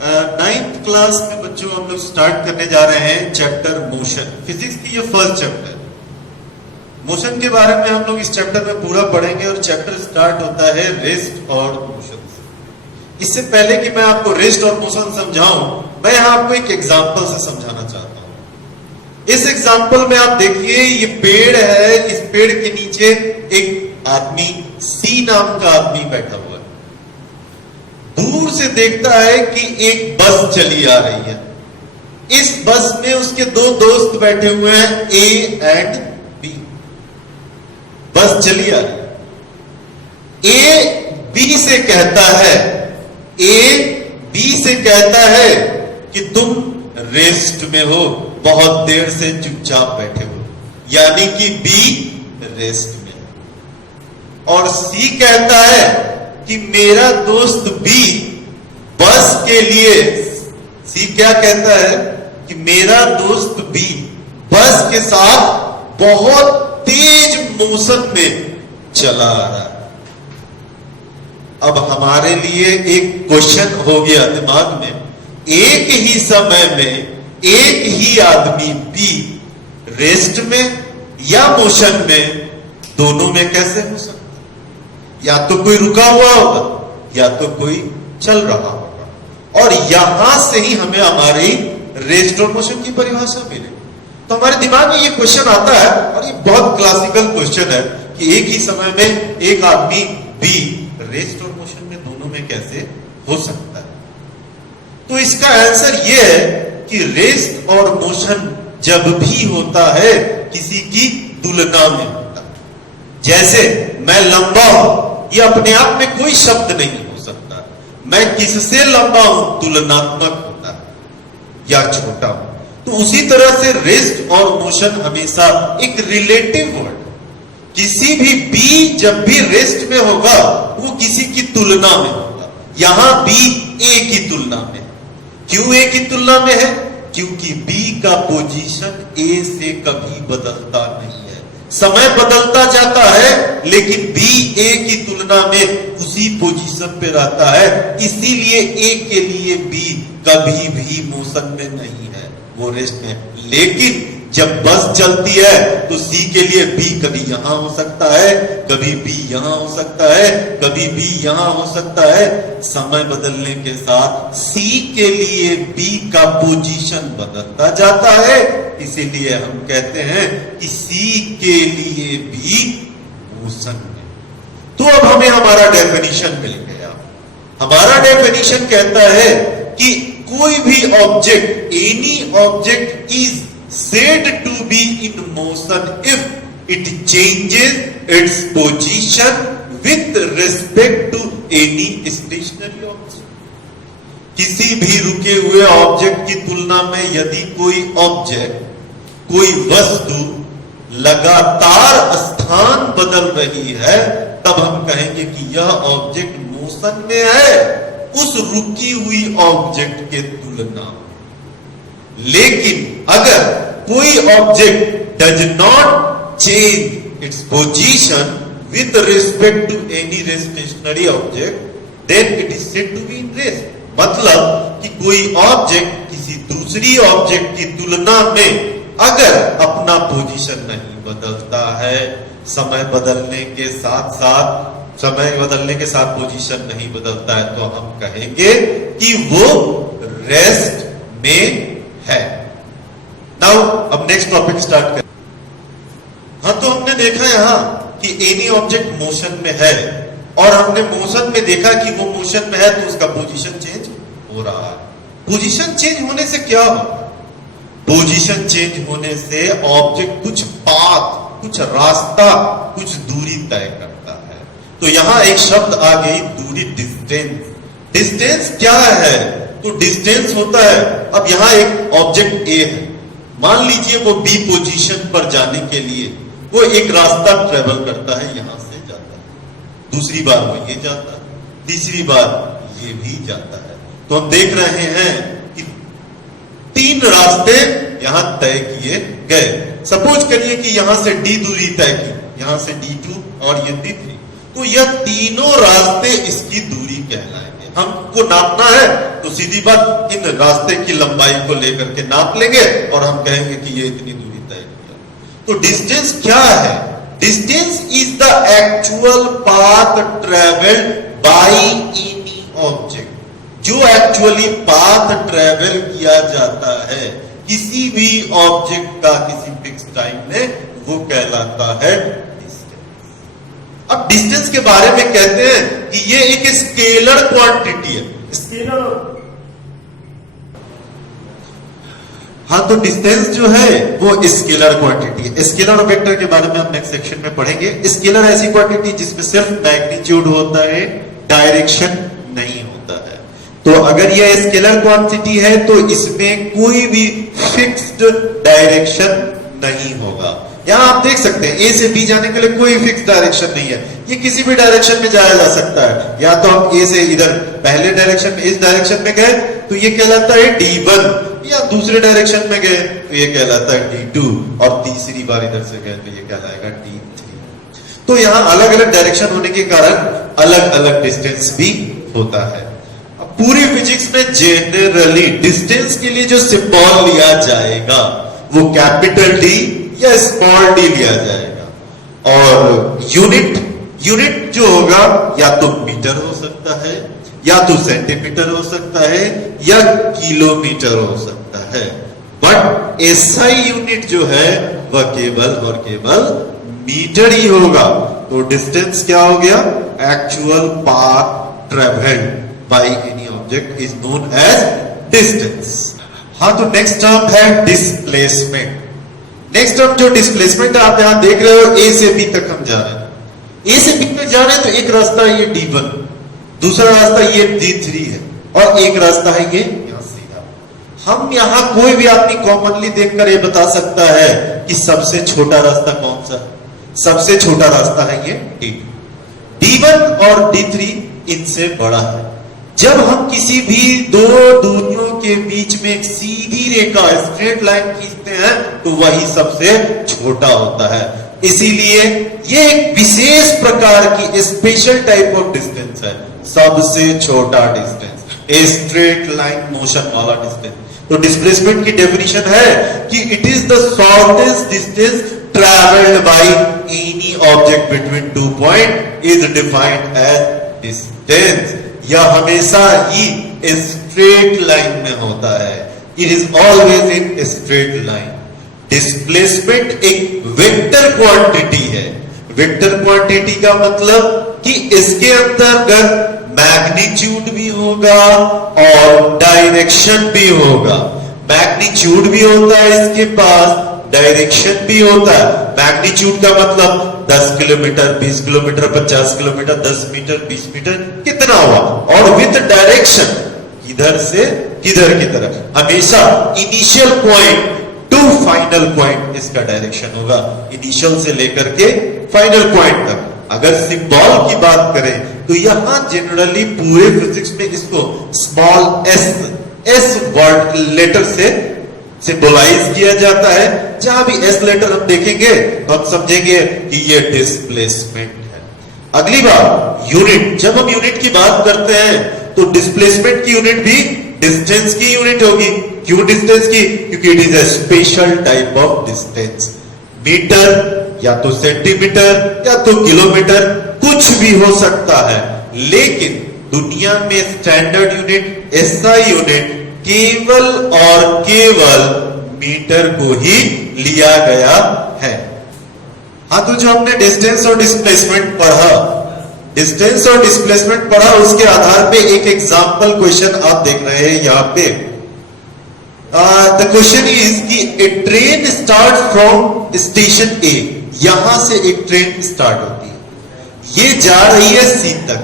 Ninth class में बच्चों हम लोग स्टार्ट करने जा रहे हैं चैप्टर मोशन। फिजिक्स की ये फर्स्ट चैप्टर। मोशन के बारे में हम लोग इस चैप्टर में पूरा पढ़ेंगे और चैप्टर स्टार्ट होता है रेस्ट और मोशन से। इससे पहले कि मैं आपको रेस्ट और मोशन समझाऊं, मैं यहां आपको एक एग्जांपल से समझाना चाहता हूं। इस एग्जांपल में आप देखिए, ये पेड़ है, इस पेड़ के नीचे एक आदमी, सी नाम का आदमी बैठा हुआ है। दूर से देखता है कि एक बस चली आ रही है। इस बस में उसके दो दोस्त बैठे हुए हैं, ए एंड बी। बस चली आ रही है। ए बी से कहता है कि तुम रेस्ट में हो, बहुत देर से चुपचाप बैठे हो, यानी कि बी रेस्ट में। और सी कहता है कि मेरा दोस्त बी बस के लिए, सी क्या कहता है कि मेरा दोस्त बी बस के साथ बहुत तेज मोशन में चला आ रहा है। अब हमारे लिए एक क्वेश्चन हो गया दिमाग में, एक ही समय में एक ही आदमी बी रेस्ट में या मोशन में, दोनों में कैसे हो सकता? या तो कोई रुका हुआ होगा या तो कोई चल रहा होगा। और यहां से ही हमें हमारी रेस्ट और मोशन की परिभाषा मिले। तो हमारे दिमाग में ये क्वेश्चन आता है, और ये बहुत क्लासिकल क्वेश्चन है कि एक ही समय में एक आदमी बी रेस्ट और मोशन में, दोनों में कैसे हो सकता है? तो इसका आंसर ये है कि रेस्ट और मोशन जब भी होता है किसी की तुलना में होता है। जैसे मैं लंबा हूं, ये अपने आप में कोई शब्द नहीं हो सकता। मैं किससे लंबा हूं तुलनात्मक होता है, या छोटा हूं। तो उसी तरह से रेस्ट और मोशन हमेशा एक रिलेटिव वर्ड। किसी भी बी जब भी रेस्ट में होगा वो किसी की तुलना में होगा। यहां बी ए की तुलना में। क्यों ए की तुलना में है? क्योंकि बी का पोजीशन ए से कभी बदलता नहीं है। समय बदलता जाता है लेकिन बी ए की तुलना में उसी पोजीशन पे रहता है। इसीलिए ए के लिए बी कभी भी मोशन में नहीं है, वो रेस्ट में। लेकिन जब बस चलती है तो सी के लिए बी कभी यहां हो सकता है, कभी बी यहां हो सकता है, कभी बी यहां हो सकता है। समय बदलने के साथ सी के लिए बी का पोजीशन बदलता जाता है। इसीलिए हम कहते हैं कि सी के लिए भी मोशन में। तो अब हमें हमारा डेफिनेशन मिल गया। हमारा डेफिनेशन कहता है कि कोई भी object, any object is said to be in motion if it changes its position with respect to any stationary object। किसी भी रुके हुए ऑब्जेक्ट की तुलना में यदि कोई ऑब्जेक्ट, कोई वस्तु लगातार स्थान बदल रही है, तब हम कहेंगे कि यह ऑब्जेक्ट मोशन में है उस रुकी हुई ऑब्जेक्ट के तुलना में। लेकिन अगर कोई object does not change its position with respect to any stationary object, then it is said to be in rest. मतलब कि कोई ऑब्जेक्ट किसी दूसरी ऑब्जेक्ट की तुलना में अगर अपना पोजीशन नहीं बदलता है, समय बदलने के साथ पोजीशन नहीं बदलता है, तो हम कहेंगे कि वो रेस्ट में है। नाउ अब नेक्स्ट टॉपिक स्टार्ट करें। हाँ, तो हमने देखा यहां कि एनी ऑब्जेक्ट मोशन में है, और हमने मोशन में देखा कि वो मोशन में है तो उसका पोजीशन चेंज हो रहा है। पोजीशन चेंज होने से क्या होगा? पोजीशन चेंज होने से ऑब्जेक्ट कुछ पाथ, कुछ रास्ता, कुछ दूरी तय करता है। तो यहां एक शब्द आ गई, दूरी, डिस्टेंस। डिस्टेंस क्या है? तो डिस्टेंस होता है, अब यहां एक ऑब्जेक्ट ए है, मान लीजिए वो बी पोजीशन पर जाने के लिए वो एक रास्ता ट्रेवल करता है, यहां से जाता है, दूसरी बार वो ये जाता है, तीसरी बार ये भी जाता है। तो हम देख रहे हैं कि 3 रास्ते यहां तय किए गए। सपोज करिए कि यहां से डी दूरी तय की, यहां से D2 और ये D3, तो यह तीनों रास्ते इसकी दूरी कहलाएंगे। हमको नापना है तो सीधी बात इन रास्ते की लंबाई को लेकर के नाप लेंगे और हम कहेंगे कि ये इतनी दूरी तय किया। तो डिस्टेंस क्या है? Distance is the actual path travelled by any object, जो एक्चुअली पाथ ट्रेवल किया जाता है किसी भी ऑब्जेक्ट का किसी फिक्स टाइम में, वो कहलाता है डिस्टेंस। अब डिस्टेंस के बारे में कहते हैं कि ये एक स्केलर क्वांटिटी है। स्केलर, हाँ, तो डिस्टेंस जो है वो स्केलर क्वांटिटी है। स्केलर और वेक्टर के बारे में हम नेक्स्ट सेक्शन में पढ़ेंगे। स्केलर ऐसी क्वांटिटी जिसमें सिर्फ मैग्नीट्यूड होता है, डायरेक्शन नहीं होता है। तो अगर यह स्केलर क्वांटिटी है तो इसमें कोई भी फिक्स्ड डायरेक्शन नहीं होगा। यहां आप देख सकते हैं ए से बी जाने के लिए कोई फिक्स डायरेक्शन नहीं है, ये किसी भी डायरेक्शन में जाया जा सकता है। या तो हम ए से इधर पहले डायरेक्शन में, इस डायरेक्शन में गए तो ये कहलाता है D1, या दूसरे डायरेक्शन में गए तो ये कहलाता है D2, और तीसरी बार इधर से गए तो ये कहलाएगा D3। तो यहां अलग अलग डायरेक्शन होने के कारण अलग अलग डिस्टेंस भी होता है। पूरी फिजिक्स में जनरली डिस्टेंस के लिए जो सिंबल लिया जाएगा वो कैपिटल डी या स्मॉल डी लिया जाएगा, और यूनिट जो होगा या तो मीटर हो सकता है, या तो सेंटीमीटर हो सकता है, या किलोमीटर हो सकता है। बट एसआई यूनिट जो है वह केवल और केवल मीटर ही होगा। तो डिस्टेंस क्या हो गया? Actual path travelled by any object is known as distance. हाँ, तो नेक्स्ट टर्म है डिस्प्लेसमेंट। नेक्स्ट टर्म जो डिस्प्लेसमेंट आप यहां देख रहे हो, ए से बी तक हम जा रहे हैं। ए से बी तक जा रहे हैं तो एक रास्ता ये D1, दूसरा रास्ता ये D3 है, और एक रास्ता है ये यहां सीधा। हम यहां कोई भी आदमी कॉमनली देखकर ये बता सकता है कि सबसे छोटा रास्ता कौन सा है। सबसे छोटा रास्ता है ये D2। D1 और D3 इनसे बड़ा है। जब हम किसी भी दो दूरियों के बीच में एक सीधी रेखा, स्ट्रेट लाइन खींचते हैं तो वही सबसे छोटा होता है। इसीलिए ये एक विशेष प्रकार की स्पेशल टाइप ऑफ डिस्टेंस है, सबसे छोटा distance, a straight line motion वाला डिस्टेंस। तो डिस्प्लेसमेंट की डेफिनेशन है कि it is the shortest distance travelled by any object between 2 point is defined as distance. यह हमेशा ही स्ट्रेट लाइन में होता है। It is always in straight line. Displacement एक वेक्टर क्वांटिटी है। वेक्टर क्वांटिटी का मतलब कि इसके अंतर्गत मैग्नीट्यूड भी होगा और डायरेक्शन भी होगा। मैग्नीट्यूड भी होता है इसके पास, डायरेक्शन भी होता है। मैग्नीट्यूड का मतलब 10 kilometre, 20 kilometre, 50 kilometre, 10 metre, 20 metre, कितना हुआ, और विद डायरेक्शन किधर से किधर की तरफ। हमेशा initial point two final point इसका डायरेक्शन होगा, इनिशियल से लेकर के फाइनल पॉइंट तक। अगर सिंबल की बात करें तो यहां जनरली पूरे फिजिक्स में इसको स्मॉल एस वर्ड लेटर से सिंबलाइज किया जाता है। जहां भी एस लेटर हम देखेंगे तो हम समझेंगे कि ये डिस्प्लेसमेंट है। अगली बार यूनिट, जब हम यूनिट की बात करते हैं तो डिस्प्लेसमेंट की यूनिट भी डिस्टेंस की यूनिट होगी। क्यों डिस्टेंस की? क्योंकि it is a special type of distance. Metre या तो सेंटीमीटर या तो किलोमीटर, कुछ भी हो सकता है, लेकिन दुनिया में स्टैंडर्ड यूनिट, एसआई यूनिट केवल और केवल मीटर को ही लिया गया है। हाँ, तो जो हमने डिस्टेंस और डिस्प्लेसमेंट पढ़ा, डिस्टेंस और डिस्प्लेसमेंट पढ़ा, उसके आधार पे एक एग्जाम्पल क्वेश्चन आप देख रहे हैं यहां पे। द क्वेश्चन इज कि ए ट्रेन स्टार्ट फ्रॉम स्टेशन ए। यहां से एक ट्रेन स्टार्ट होती है, ये जा रही है सी तक,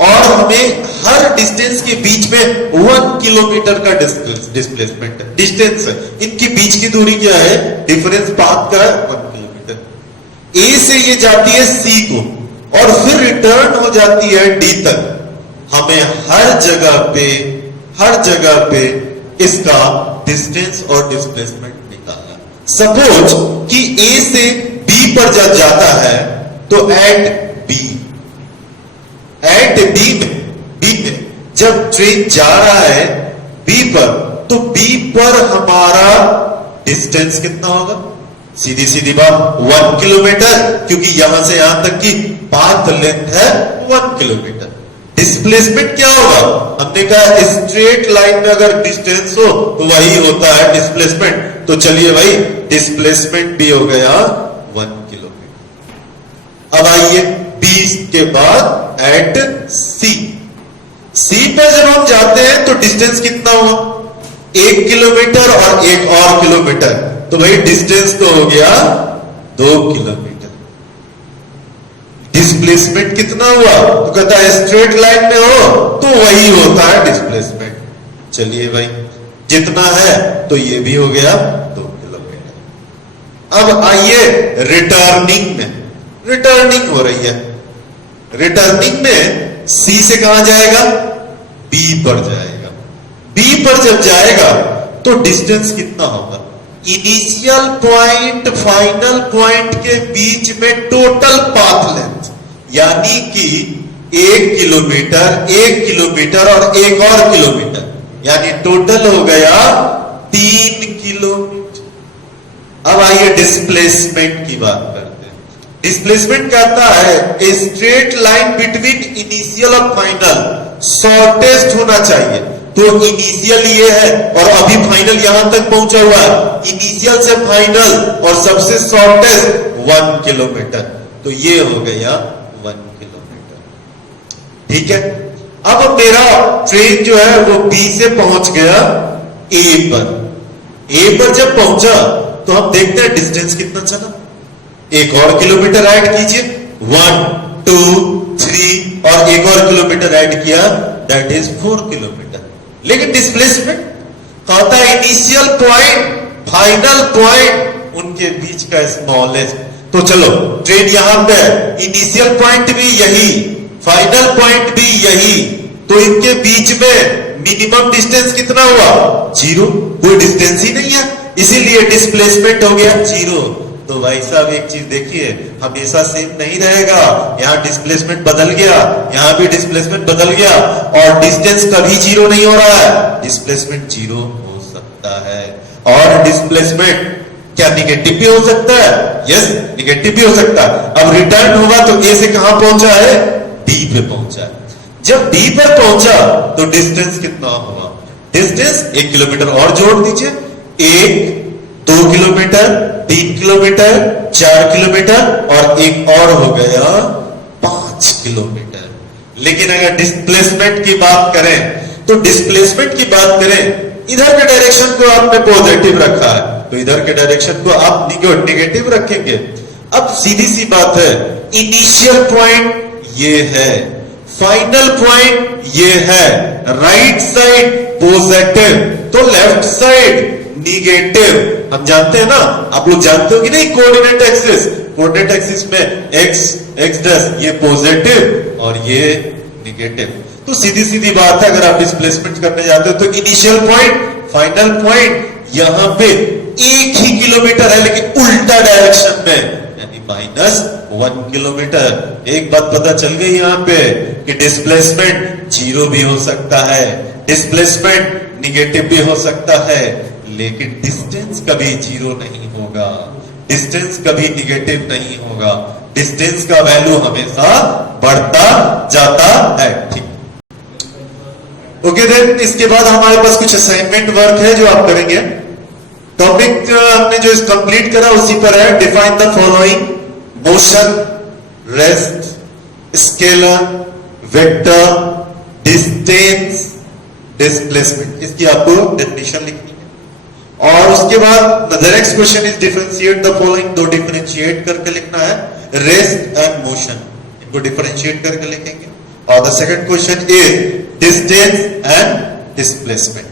और हमें हर डिस्टेंस के बीच में 1 किलोमीटर का डिस्प्लेसमेंट है, डिस्टेंस है। इनके बीच की दूरी क्या है? डिफरेंस पाथ का 1 किलोमीटर। ए से ये जाती है सी को और फिर रिटर्न हो जाती है डी तक। हमें हर जगह पे इसका डिस्टेंस और डिस्प्लेसमेंट निकालना। सपोज कि ए से बी पर जब जाता है तो एट बी में जब ट्रेन जा रहा है बी पर, तो बी पर हमारा डिस्टेंस कितना होगा? सीधी सीधी बात 1 किलोमीटर, क्योंकि यहां से यहां तक की पाथ लेंथ है 1 किलोमीटर। डिस्प्लेसमेंट क्या होगा? हमने कहा स्ट्रेट लाइन में अगर डिस्टेंस हो तो वही होता है डिस्प्लेसमेंट। तो चलिए भाई, डिस्प्लेसमेंट भी हो गया 1 किलोमीटर। अब आइए बी के बाद एट सी। सी पर जब हम जाते हैं तो डिस्टेंस कितना हुआ? 1 किलोमीटर और 1 और किलोमीटर, तो भाई डिस्टेंस तो हो गया 2 किलोमीटर। डिस्प्लेसमेंट कितना हुआ? तो कहता है स्ट्रेट लाइन में हो तो वही होता है डिस्प्लेसमेंट। चलिए भाई, जितना है तो ये भी हो गया 2 किलोमीटर। अब आइए रिटर्निंग में। रिटर्निंग हो रही है। रिटर्निंग में सी से कहां जाएगा? बी पर जाएगा। बी पर जब जाएगा तो डिस्टेंस कितना होगा? इनिशियल पॉइंट फाइनल पॉइंट के बीच में टोटल पाथ लेंथ, यानी कि 1 किलोमीटर, 1 किलोमीटर और 1 और किलोमीटर, यानी टोटल हो गया 3 किलोमीटर। अब आइए डिस्प्लेसमेंट की बात करते हैं। डिस्प्लेसमेंट कहता है ए स्ट्रेट लाइन बिटवीन इनिशियल और फाइनल शॉर्टेस्ट होना चाहिए। तो इनिशियल ये है और अभी फाइनल यहां तक पहुंचा हुआ है। इनिशियल से फाइनल और सबसे शॉर्टेस्ट 1 किलोमीटर, तो ये हो गया 1 किलोमीटर। ठीक है। अब मेरा ट्रेन जो है वो बी से पहुंच गया ए पर। ए पर जब पहुंचा तो हम देखते हैं डिस्टेंस कितना चला। 1 और किलोमीटर ऐड कीजिए, 1 2 3 और 1 और किलोमीटर ऐड किया, दैट इज 4 किलोमीटर। लेकिन डिस्प्लेसमेंट कहता है इनिशियल पॉइंट फाइनल पॉइंट उनके बीच का स्मॉलेस्ट। तो चलो, ट्रेन यहां पे इनिशियल पॉइंट भी यही, फाइनल पॉइंट भी यही, तो इनके बीच में मिनिमम डिस्टेंस कितना हुआ? 0। कोई डिस्टेंस ही नहीं है, इसीलिए डिस्प्लेसमेंट हो गया 0। तो भाई साहब एक चीज देखिए, हमेशा सेम नहीं रहेगा। यहां डिस्प्लेसमेंट बदल गया, यहां भी डिस्प्लेसमेंट बदल गया, और डिस्टेंस कभी 0 नहीं हो रहा है। डिस्प्लेसमेंट 0 हो सकता है, और डिस्प्लेसमेंट क्या निगेटिव भी हो सकता है? यस, निगेटिव भी हो सकता है। अब रिटर्न होगा तो ए से कहां पहुंचा है? डी पे पहुंचा है। जब डी पर पहुंचा तो डिस्टेंस कितना हुआ? डिस्टेंस 1 किलोमीटर और जोड़ दीजिए, 1 2 किलोमीटर, 3 किलोमीटर, 4 किलोमीटर और एक और हो गया 5 किलोमीटर। लेकिन अगर डिस्प्लेसमेंट की बात करें तो डिस्प्लेसमेंट की बात करें, इधर के डायरेक्शन को आपने पॉजिटिव रखा है तो इधर के डायरेक्शन को आप निगेटिव रखेंगे। अब सीधी सी बात है, इनिशियल पॉइंट ये है, फाइनल पॉइंट ये है, राइट साइड पॉजिटिव तो लेफ्ट साइड निगेटिव। हम जानते हैं ना, आप लोग जानते हो कि नहीं, कोऑर्डिनेट एक्सिस। कोऑर्डिनेट एक्सिस में x डैश ये पॉजिटिव और ये निगेटिव। तो सीधी सीधी बात है, अगर आप डिस्प्लेसमेंट करने जाते हो तो इनिशियल पॉइंट फाइनल पॉइंट यहां पे 1 ही किलोमीटर है, लेकिन उल्टा डायरेक्शन में, यानी -1 किलोमीटर। एक बात पता चल गई यहां पे कि डिस्प्लेसमेंट 0 भी हो सकता है, डिस्प्लेसमेंट निगेटिव भी हो सकता है, लेकिन डिस्टेंस कभी 0 नहीं होगा, डिस्टेंस कभी निगेटिव नहीं होगा। डिस्टेंस का वैल्यू हमेशा बढ़ता जाता है। ठीक, ओके देन इसके बाद हमारे पास कुछ असाइनमेंट वर्क है जो आप करेंगे। टॉपिक हमने जो कंप्लीट करा उसी पर है। Define the following: motion, rest, scalar, vector, distance, displacement. इसकी आपको डेफिनेशन लिखनी है। और उसके बाद the next question is differentiate the following. दो डिफरेंशिएट करके लिखना है, रेस्ट एंड मोशन, इनको डिफरेंशिएट करके लिखेंगे। और the second question is distance and displacement.